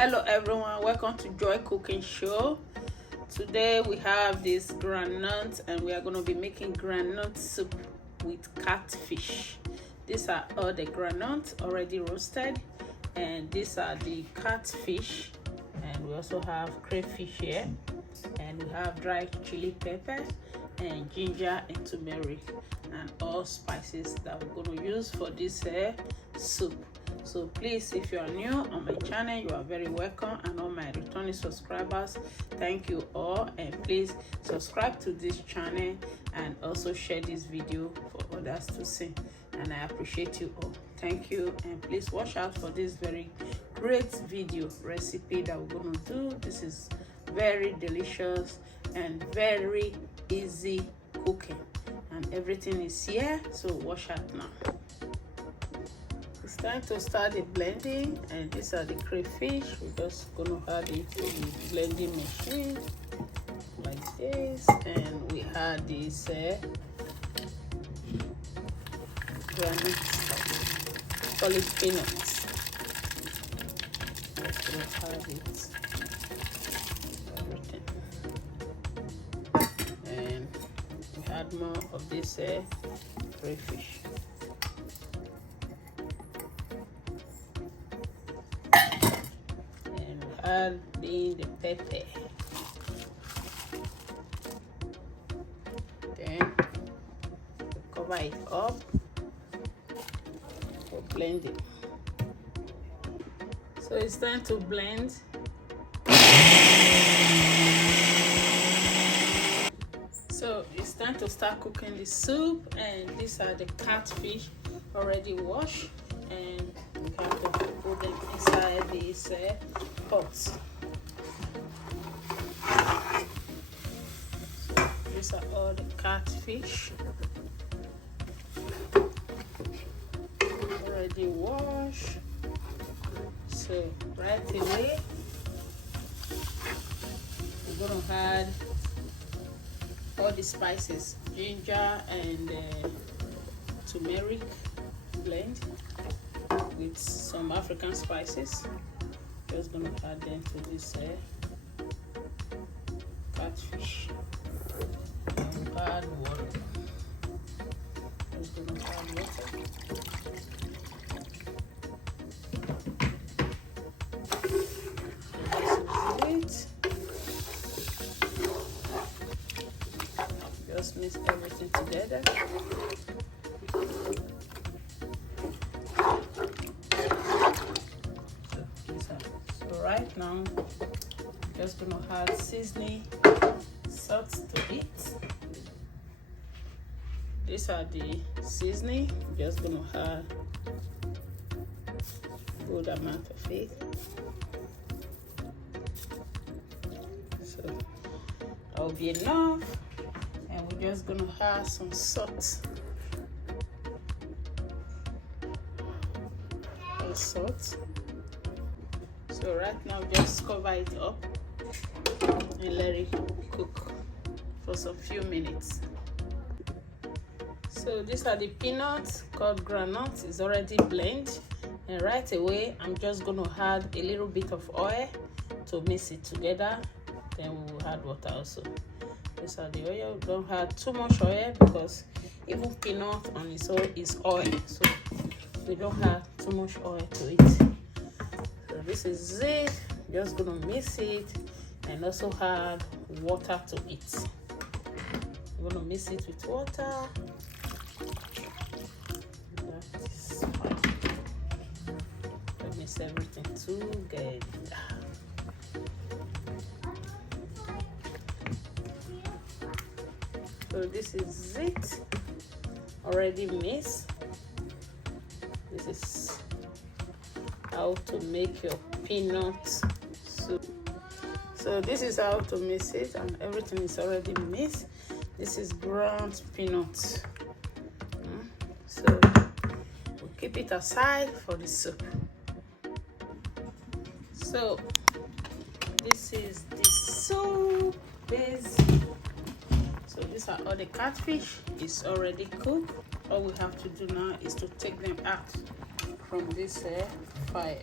Hello everyone, welcome to Joy Cooking Show. Today we have this groundnut and we are going to be making groundnut soup with catfish. These are all the groundnuts already roasted, and these are the catfish, and we also have crayfish here, and we have dried chili pepper and ginger and turmeric and all spices that we're going to use for this soup. So please, if you are new on my channel, you are very welcome, and all my returning subscribers, thank you all, and please subscribe to this channel and also share this video for others to see, and I appreciate you all. Thank you, and please watch out for this very great video recipe that we're going to do. This is very delicious and very easy cooking, and everything is here, so watch out now. It's time to start the blending, and these are the crayfish. We're just gonna add it to the blending machine like this, and we add this groundnut, solid peanuts. Just gonna add it, everything, and we add more of this crayfish. Add in the pepper, then cover it up for blending. So it's time to blend. So it's time to start cooking the soup, and these are the catfish already washed, and we have to put them inside this pot. So these are all the catfish already washed. So right away we're gonna add all the spices, ginger and turmeric blend with some African spices. Just gonna add them to this catfish. And add water. Just gonna add water. So this is it. Just mix everything together. Right now, I'm just gonna add seasoning, salt to it. These are the seasoning. I'm just gonna add a good amount of it. So that will be enough, and we're just gonna add some salt. Salt. So right now, just cover it up and let it cook for some few minutes. So these are the peanuts called groundnut. It's already blended, and right away I'm just going to add a little bit of oil to mix it together. Then we will add water also. These are the oil. Don't add too much oil, because even peanut on its own is oil, so we don't add too much oil to it. This is it. Just gonna mix it and also add water to it. We're gonna mix it with water. That is fine. Let me mix everything together. So this is it. Already mixed. This is how to make your peanut soup. So this is how to mix it, and everything is already mixed. This is ground peanuts. So we'll keep it aside for the soup. So this is the soup base. So these are all the catfish. It's already cooked. All we have to do now is to take them out from this fire.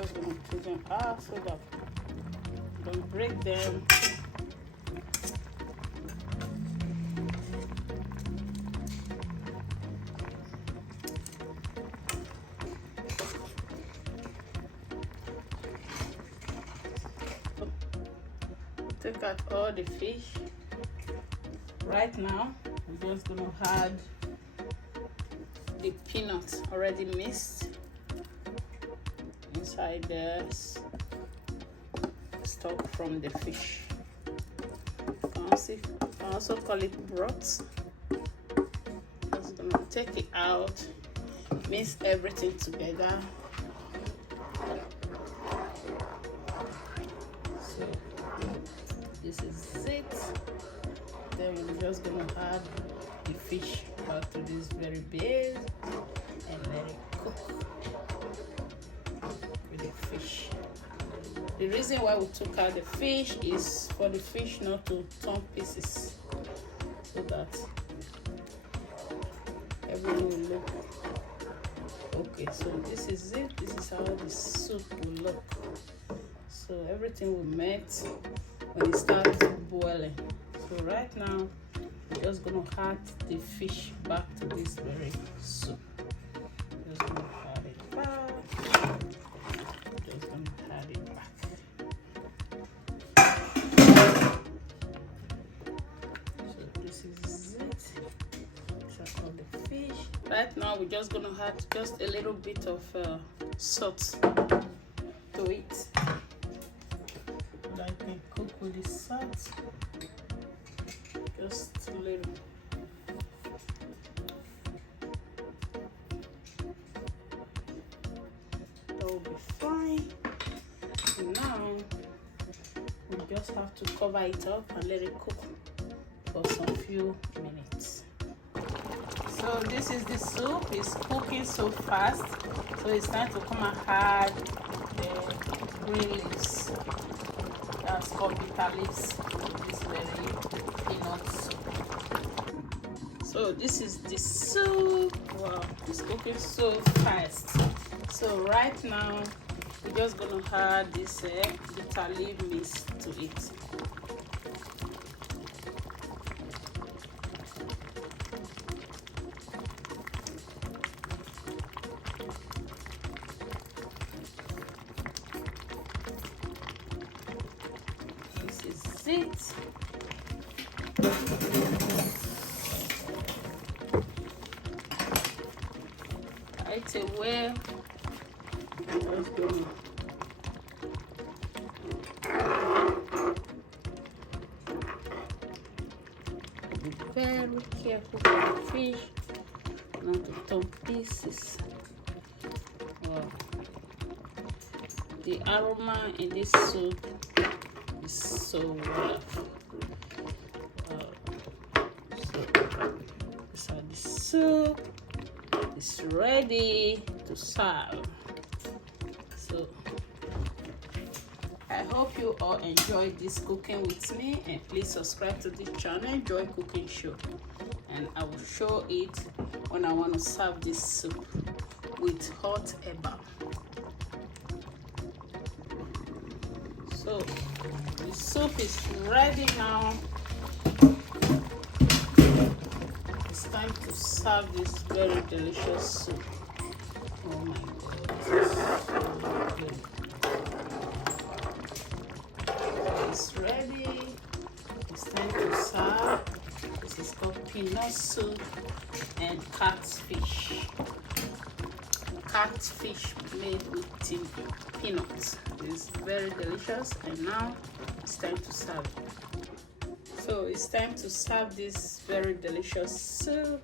just gonna take them out so that don't break them. Take out all the fish. Right now, we're just gonna add the peanuts already mixed inside this stock from the fish. You can also call it broth. Just gonna take it out, mix everything together. So this is it. Then we're just gonna add the fish back to this very base and let it cook with the fish. The reason why we took out the fish is for the fish not to turn pieces, so that everything will look okay. So this is it. This is how the soup will look. So everything will melt when it starts boiling. So right now we're just gonna add the fish back to this very soup. Just gonna add it back. Just gonna add it back. So this is it. Check out the fish. Right now we're just gonna add just a little bit of salt to it, so that I can cook with the salt. Just a little. That will be fine. And now we just have to cover it up and let it cook for some few minutes. So this is the soup. It's cooking so fast, so it's time to come and add the green leaves. That's called bitter leaves. This very peanut soup. So this is the soup. Wow, it's cooking so fast. So right now we're just gonna add this bitter leaf mix to it. This is it. Right away, let's go. Be very careful with the fish, not to turn pieces. Wow. The aroma in this soup is so wonderful. Wow. So, these are the soup. It's ready to serve. So I hope you all enjoyed this cooking with me, and please subscribe to this channel, Joy Cooking Show, and I will show it when I want to serve this soup with hot eba. So the soup is ready now. It's time to serve this very delicious soup. Oh my god, this is so good. It's ready. It's time to serve. This is called peanut soup and catfish. Catfish made with peanuts. It's very delicious, and now it's time to serve. So it's time to serve this very delicious soup.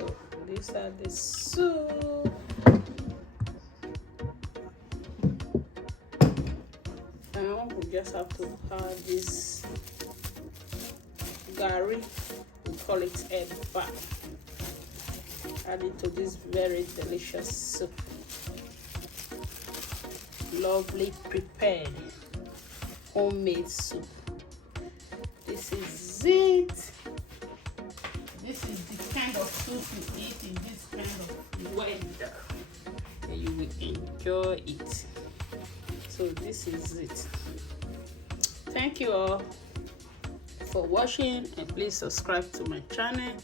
So these are the soup. Now we just have to add this gari, we call it eba. Add it to this very delicious soup. Lovely prepared homemade soup. This is it. This is the kind of soup you eat in this kind of weather, and you will enjoy it. So this is it. Thank you all for watching, and please subscribe to my channel,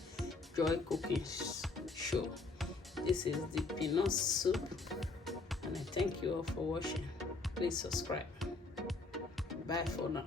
Joy Cooking Show. This is the peanut soup, and I thank you all for watching. Please subscribe. Bye for now.